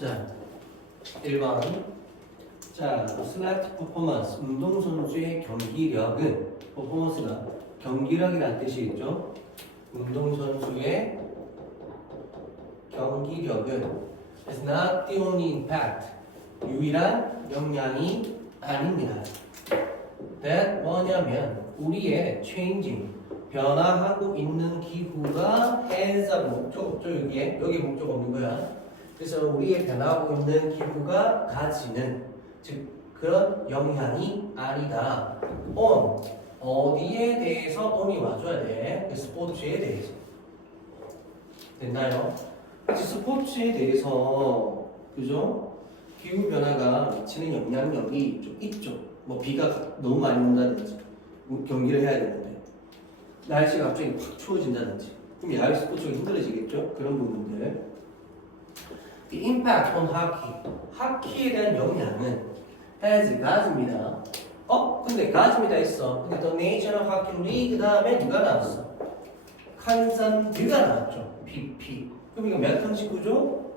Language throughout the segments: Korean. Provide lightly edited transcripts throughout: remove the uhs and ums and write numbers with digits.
자, 1번. 자, select performance. 운동선수의 경기력은, performance가 경기력이라는 뜻이겠죠? 운동선수의 경기력은 is not the only impact. 유일한 영향이 아닙니다. that 뭐냐면 우리의 changing, 변화하고 있는 기후가 has a 목적 없죠. 여기 목적 없는 거야. 그래서 우리의 변화하고 있는 기후가 가지는, 즉 그런 영향이 아니다. on 어디에 대해서 on이 와줘야 돼? 그 스포츠에 대해서. 됐나요? 그치, 스포츠에 대해서 그죠? 기후 변화가 미치는 영향력이 좀 있죠. 뭐 비가 너무 많이 온다든지 경기를 해야 되는데 날씨가 갑자기 확 추워진다든지 그럼 야외 스포츠가 힘들어지겠죠? 그런 부분들. The impact on hockey. 하키에 대한 영향은 has 가집니다. 근데 가집니다 있어. 근데 the National Hockey League 다음에 누가 나왔어? 칸산드가 나왔죠. PP. 그럼 이거 몇 형식 구조?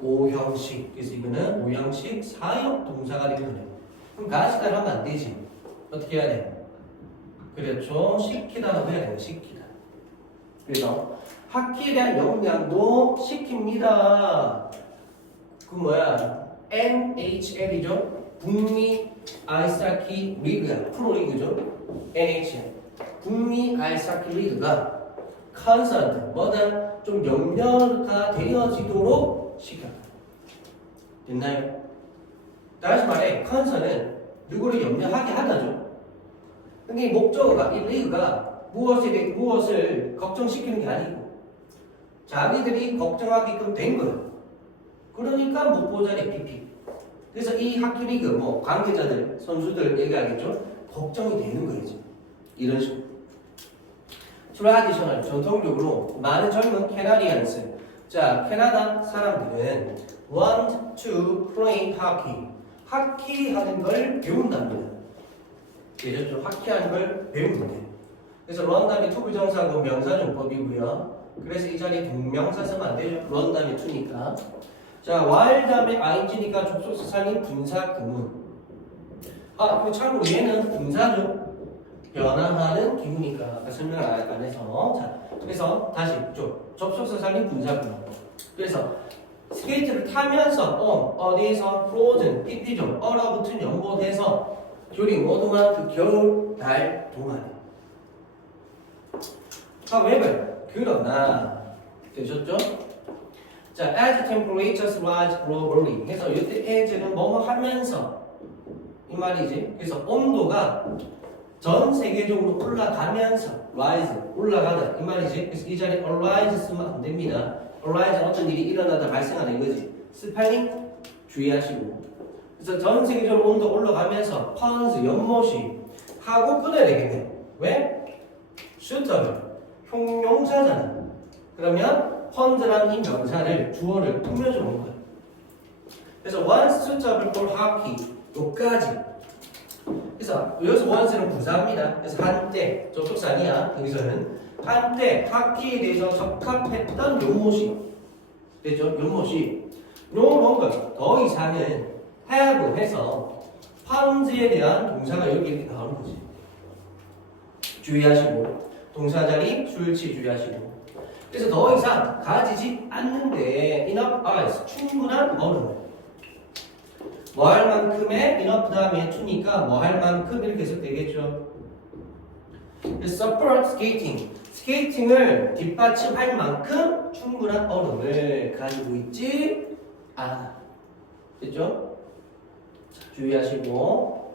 5형식. 그래서 이거는 5형식 사역 동사가 되는 거예요. 그럼 가시다 하면 안 되지. 어떻게 해야 돼? 그렇죠. 시키다라고 해야 돼요. 시키다. 그래서 하키에 대한 영향도 시킵니다. 그 뭐야? NHL이죠. 북미 아이스하키 리그야. 프로리그죠. NHL. 북미 아이스하키 리그가 컨서트 뭐다? 좀 연결가 되어지도록 시켰다. 됐나요? 다시 말해, 컨서는 누구를 염려하게 하다죠. 근데 이 목적어가, 이 리그가 무엇을 걱정시키는 게 아니고 자기들이 걱정하게끔 된 거예요. 그러니까 못 보자래 PP. 그래서 이 하키 리그 뭐 관계자들, 선수들 얘기하겠죠. 걱정이 되는 거예요. 이런 식으로. 트라디셔널, 전통적으로 많은 젊은 캐나디언스, 자 캐나다 사람들은 want to play hockey. 하키 하는 걸 배운답니다. 예전죠. 하키 하는 걸 배우는데. 그래서 run 다음에 to 부정사고 명사용법이고요. 그래서 이 자리에 동명사 쓰면 안 되죠. run 다음에 to니까. 자, while 다음에 ing니까 접속사살인 분사 구문. 그리고 참고로 얘는 분사죠. 변화하는 기후니까 아까 설명을 안 해서. 자, 그래서 다시 접속사살인 분사 구문. 그래서 스케이트를 타면서 어디에서 frozen, PP죠. 얼어붙은 연못에서 during 뭐 동안? 그 겨울 달 동안에. however, 그러나 되셨죠? 자, as temperatures rise globally 해서 이때 as는 뭐뭐 하면서 이 말이지. 그래서 온도가 전 세계적으로 올라가면서 rise 올라가다 이 말이지. 그래서 이 자리에 arise 쓰면 안 됩니다. arise 어떤 일이 일어나다 발생하다 이거지. 스펠링 주의하시고. 그래서 전 세계적으로 온도 올라가면서 ponds 연못이 하고 끊어야 되겠네. 왜? suitable 형용사잖아. 그러면 ponds라는 이 명사를 주어를 꾸며줘 놓은 거야. 그래서 once suitable for hockey 요까지. 그래서 여기서 once는 부사입니다. 그래서 한때 접속사 아니야. 여기서는 한때 하키에 대해서 적합했던 연못이 됐죠. 연못이 요런 더 이상은 have 해서 ponds에 대한 동사가 여기 이렇게 나오는 거지. 주의하시고 동사 자리 수일치 주의하시고. 그래서 더 이상 가지지 않는데 enough eyes 충분한 언어. 뭐 할 만큼의 enough 다음에 to니까 뭐 할 만큼 이렇게 해석되겠죠. 그래서 support skating 스케이팅을 뒷받침할 만큼 충분한 언어를 가지고 있지 않아. 됐죠? 주의하시고.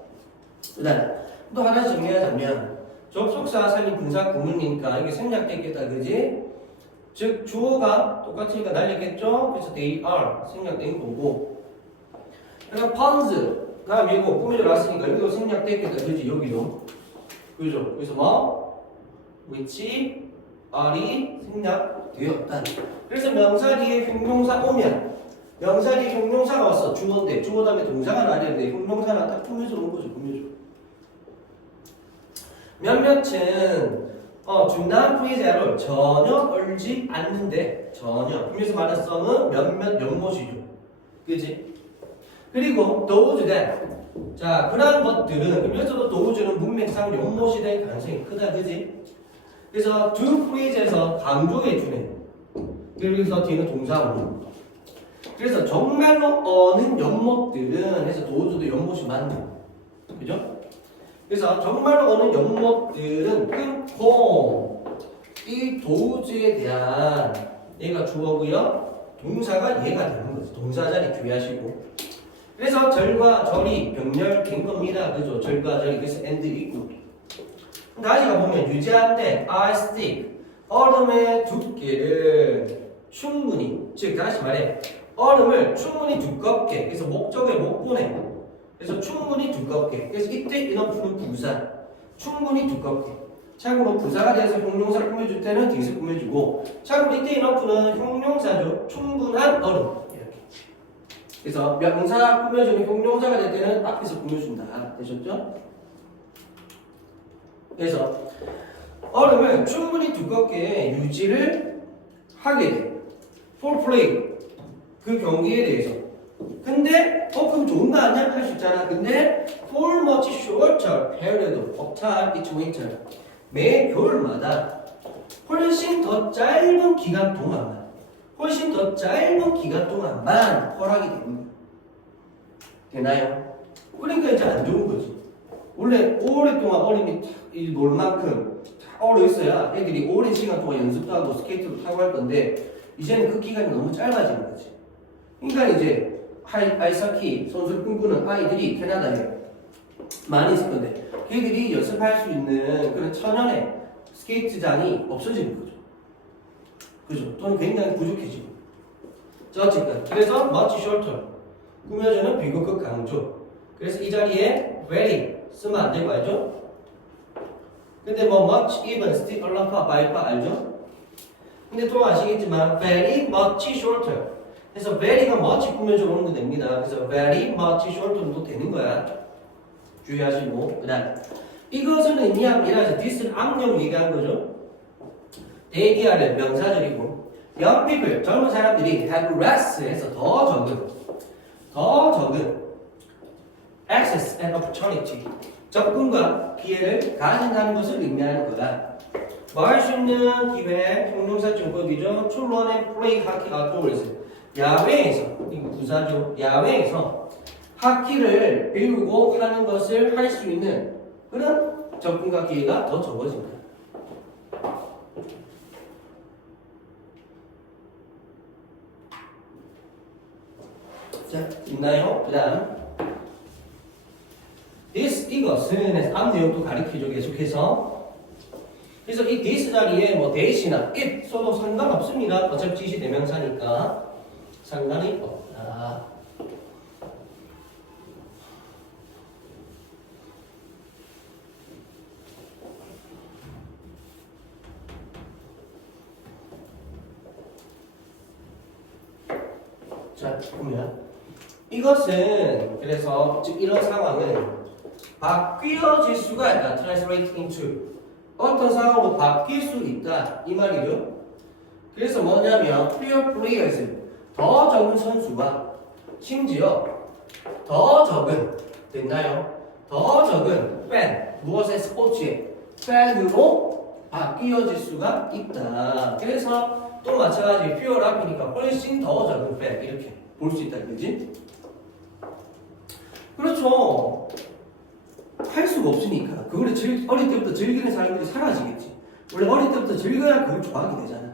그다음 또 하나 정리하자면 접속사 살린 분사 구문이니까 이게 생략됐겠다, 그지? 즉 주어가 똑같으니까 날렸겠죠? 그래서 they are 생략된 거고. 그러니까 ponds가 미국 꾸며져 놨으니까 여기도 생략됐겠다, 그지? 여기도. 그죠? 그래서 뭐? which are이 생략되었다. 그래서 명사 뒤에 형용사 오면 명사 뒤에 형용사가 왔어. 주어인데 주어 다음에 동사가 나왔는데 형용사는 딱 꾸며져 놓은 거죠. 꾸며줘. 몇몇은 중단 프리제로 전혀 얼지 않는데 전혀. 그래서 말한 썸은 몇몇 연못이죠. 그지? 그리고 those that. 자, 그런 것들은, 그럼 여기서도 those는 문맥상 용모시 될 가능성이 크다, 그지? 그래서 to please에서 강조해주네. 그래서 뒤는 동사로. 그래서 정말로 어는 연못들은 해서 those도 연못이 맞네. 그죠? 그래서 정말로 어는 연못들은 끊고 이 those에 대한 얘가 주어고요. 동사가 얘가 되는 거죠. 동사 자리 주의하시고. 그래서 절과 절이 병렬된 겁니다. 그죠? 절과 절이 그래서 and 있고. 다시 가보면 유지한데 I stick 얼음의 두께를 충분히 즉 다시 말해 얼음을 충분히 두껍게 그래서 목적에 못 보내 그래서 충분히 두껍게 그래서 이때 enough는 부사 충분히 두껍게 참고로 부사가 돼서 형용사를 꾸며줄 때는 뒤에서 꾸며주고 참고로 이때 enough는 형용사죠. 충분한 얼음 이렇게 그래서 명사 꾸며주는 형용사가 될 때는 앞에서 꾸며준다. 되셨죠? 그래서 얼음을 충분히 두껍게 유지를 하게 돼. for play 그 경기에 대해서. 근데 그럼 좋은 거 아니야? 할 수 있잖아. 근데 for much shorter period of time each winter 매 겨울마다 훨씬 더 짧은 기간 동안만 훨씬 더 짧은 기간 동안만 허락이 됩니다. 되나요? 그러니까 이제 안 좋은 거지. 원래 오랫동안 어린이 놀 만큼 얼어 있어야 애들이 오랜 시간 동안 연습도 하고 스케이트도 타고 할 건데 이제는 그 기간이 너무 짧아지는 거지. 그러니까 이제 아이스하키 선수를 꿈꾸는 아이들이 캐나다에 많이 있을 건데 걔들이 연습할 수 있는 그런 천연의 스케이트장이 없어지는 거죠. 그죠? 또는 굉장히 부족해지고. 자, 어쨌든 그래서 much shorter 꾸며주는 비교급 강조. 그래서 이 자리에 very 쓰면 안 되고 알죠? 근데 뭐 much, even, still, a lot, by far 알죠? 근데 또 아시겠지만 very much shorter 그래서 very가 much 꾸며져 오는 거 됩니다. 그래서 very much shorter도 되는 거야. 주의하시고. 그 다음 이것은 의미합니다. this는 악령 얘기한 거죠. 대기하는 명사절이고 young people, 젊은 사람들이 have less 해서 더 적은 access and opportunity 접근과 기회를 가진다는 것을 의미하는 거다. 뭐 할 수 있는 기회, 형용사증법이죠. to run and play hockey outdoors 야외에서, 이거 부사죠. 야외에서 하키를 배우고 하는 것을 할 수 있는 그런 접근과 기회가 더 적어진다. 자, 있나요? 그 다음 this, 이것은 앞 내용도 가리키죠. 계속해서 그래서 이 this 자리에 뭐 that이나 it 써도 상관없습니다. 어차피 지시 대명사니까 상관이 없다. 자, 보면 이것은 그래서 즉 이런 상황은 바뀌어질 수가 있다. translate into 어떤 상황으로 바뀔 수 있다 이 말이죠. 그래서 뭐냐면 fewer players 더 적은 선수가 심지어 더 적은 됐나요? 더 적은 팬 무엇의 스포츠의 팬으로 바뀌어질 수가 있다. 그래서 또 마찬가지 fewer 앞이니까 훨씬 더 적은 팬 이렇게 볼 수 있다. 그지? 그렇죠. 할 수가 없으니까 그거를 어릴 때부터 즐기는 사람들이 사라지겠지. 원래 어릴 때부터 즐겨야 그걸 좋아하게 되잖아.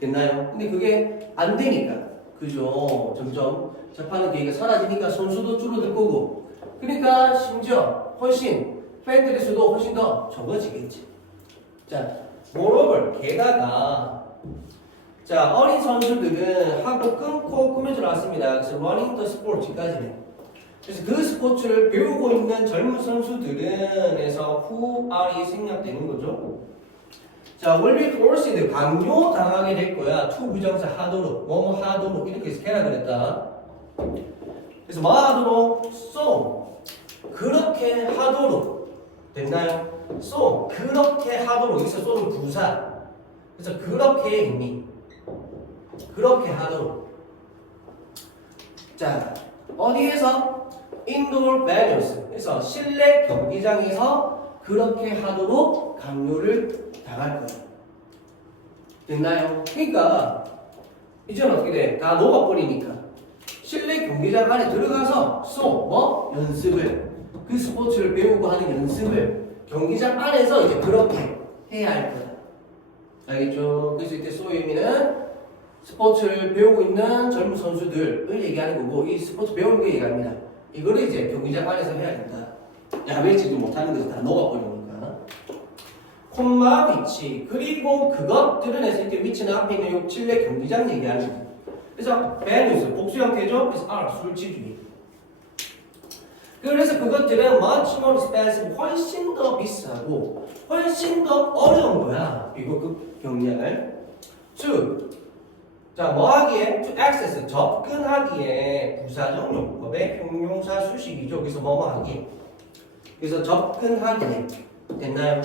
됐나요? 근데 그게 안 되니까 그죠? 점점 접하는 기회가 사라지니까 선수도 줄어들 거고 그러니까 심지어 훨씬 팬들의 수도 훨씬 더 적어지겠지. 자, moreover 게다가 자 어린 선수들은 하고 끊고 꾸며져 나왔습니다. 그래서 running the sport까지는 그래서 그 스포츠를 배우고 있는 젊은 선수들은 에서 who are이 생략되는 거죠. 자, will be forced 강요당하게 될 거야. to 부정사 하도록 뭐뭐 하도록 이렇게 해서 해라 그랬다. 그래서 뭐 하도록 so 그렇게 하도록 됐나요? so 그렇게 하도록 여기서 so는 부사 그래서 그렇게의 의미 그렇게 하도록 자, 어디에서? indoor venues. 그래서 실내 경기장에서 그렇게 하도록 강요를 당할 거예요. 됐나요? 그러니까 이제는 어떻게 돼? 다 녹아버리니까 실내 경기장 안에 들어가서 뭐? 연습을 그 스포츠를 배우고 하는 연습을 경기장 안에서 이제 그렇게 해야 할 거다. 알겠죠? 그래서 이때 소의 의미는 스포츠를 배우고 있는 젊은 선수들을 얘기하는 거고 이 스포츠 배우는 거 얘기합니다. 이거를 이제 경기장 안에서 해야 된다. 야외지도 못하는 것을 다 녹아버리니까. 콤마 위치 그리고 그것들은 했을 때 위치는 앞에 있는 실내 경기장 얘기하는 거예요. 그래서 venues 복수 형태죠. 그래서 술취주의. 그래서 그것들은 much more expensive 훨씬 더 비싸고 훨씬 더 어려운 거야. 비교급 경량을. 자, 뭐 하기에? to access, 접근하기에 부사적 용법의 형용사 수식이죠. 그래서 뭐뭐 하기. 그래서 접근하기에. 됐나요?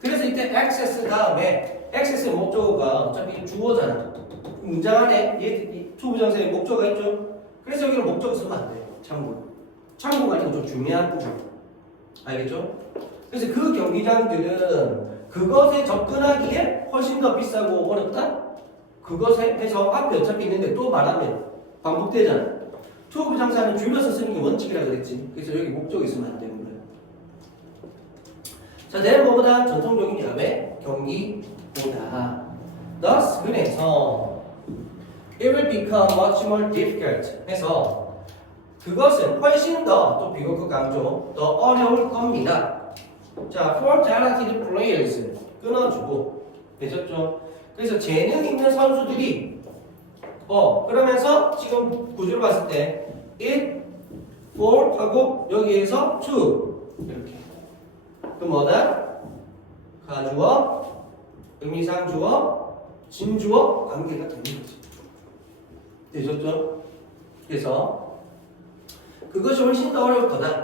그래서 이때 access 다음에 access 목적어가 어차피 주어잖아. 문장 안에 얘 투부정사의 목적어가 있죠. 그래서 여기는 목적어 쓰면 안 돼요. 참고로. 참고가 아니고 좀 중요한 부분. 알겠죠? 그래서 그 경기장들은 그것에 접근하기에 훨씬 더 비싸고 어렵다? 그것에 해서 앞에 어차피 있는데 또 말하면 반복되잖아. 투부 장사는 줄여서 쓰는 게 원칙이라 그랬지. 그래서 여기 목적이 있으면 안 되는 거예요. 자, 내는 뭐보다 전통적인 야외 경기보다. Thus, 그래서 it will become much more difficult. 해서 그것은 훨씬 더, 또 비교급 강조, 더 어려울 겁니다. 자, for talented players 끊어주고 되셨죠? 그래서 재능 있는 선수들이 그러면서 지금 구조를 봤을 때 it, for 하고 여기에서 to 이렇게 그 뭐다? 가주어, 의미상주어, 진주어 관계가 되는 거지. 되셨죠? 그래서 그것이 훨씬 더 어려울 거다.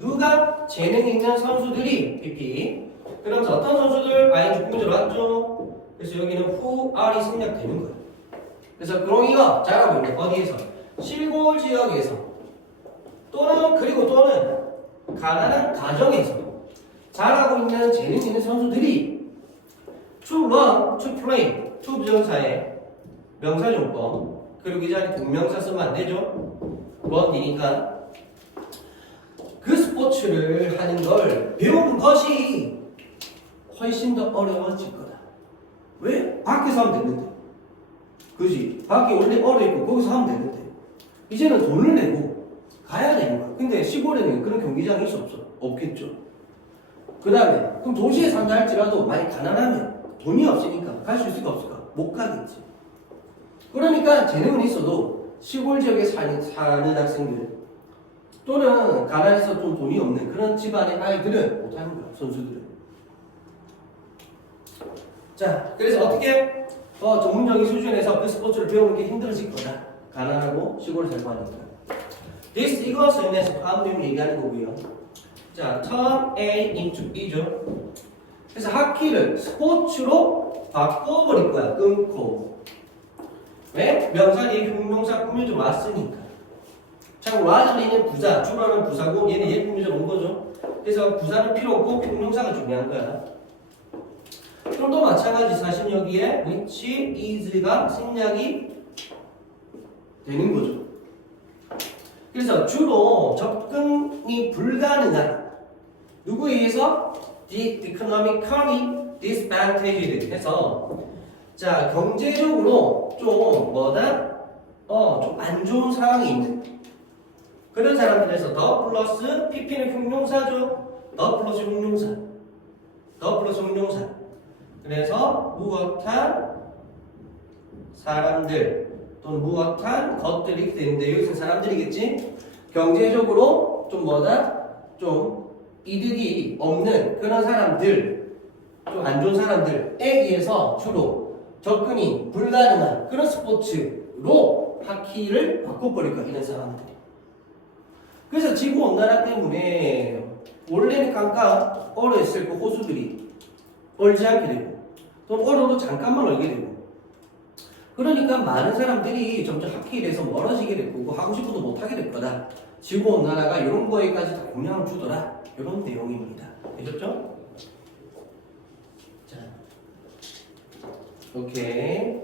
누가 재능 있는 선수들이 PP 그러면서 어떤 선수들 ING 구문제로 왔죠? 그래서 여기는 who are이 생략되는 거예요. 그래서 그롱이가 잘하고 있는 어디에서? 시골 지역에서 또는 가난한 가정에서 잘하고 있는 재능 있는 선수들이 to run, to play, to 부정사의 명사용법 그리고 이 자리 동명사 쓰면 안 되죠? run이니까 그 스포츠를 하는 걸 배우는 것이 훨씬 더 어려워질 거다. 왜? 밖에서 하면 됐는데. 그지? 밖에 원래 어려있고 거기서 하면 됐는데. 이제는 돈을 내고 가야 되는 거야. 근데 시골에는 그런 경기장이 있어 없어? 없겠죠. 그 다음에 그럼 도시에 산다 할지라도 많이 가난하면 돈이 없으니까 갈 수 있을까 없을까? 못 가겠지. 그러니까 재능은 있어도 시골 지역에 사는 학생들 또는 가난해서 좀 돈이 없는 그런 집안의 아이들은 못하는 거야. 선수들은. 자, 그래서 어떻게 전문적인 수준에서 그 스포츠를 배우는 게 힘들어질 거다. 가난하고 시골을 살고 하니까. This 이것은 에서 다음 내용 얘기하는 거고요. 자, turn A into B죠. 그래서 하키를 스포츠로 바꿔버릴 거야. 끊고. 왜? 명사 뒤에 형용사 꾸며져 왔으니까. 참 와즈리는 부사, 주어는 부사고 얘는 얘 꾸며져 온 거죠. 그래서 부사는 필요 없고 형용사가 중요한 거야. 그럼 또 마찬가지 사실 여기에 which is가 생략이 되는 거죠. 그래서 주로 접근이 불가능한 누구에 의해서 the economically disadvantaged 해서 자 경제적으로 좀 뭐다? 좀 안 좋은 상황이 있는 그런 사람들에서 더 플러스 PP는 형용사죠. 더 플러스 형용사. 더 플러스 형용사. 그래서 무엇한 사람들 또는 무엇한 것들이 되는데 여기서 사람들이겠지? 경제적으로 좀 뭐다? 좀 이득이 없는 그런 사람들 좀 안 좋은 사람들에 의해서 주로 접근이 불가능한 그런 스포츠로 하키를 바꿔버릴 거야 이런 사람들이. 그래서 지구온난화 때문에 원래는 깜깜 얼어있을 그 호수들이 얼지 않게 되고 또는 얼어도 잠깐만 얼게 되고 그러니까 많은 사람들이 점점 학회에 대해서 멀어지게 될 거고 하고 싶어도 못하게 될 거다. 지구온난화가 이런 거에까지 다 영향을 주더라. 이런 내용입니다. 되셨죠? 자, 오케이.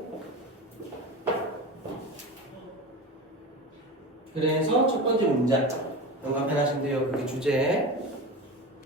그래서 첫 번째 문장 영감 편하신데요. 그게 주제.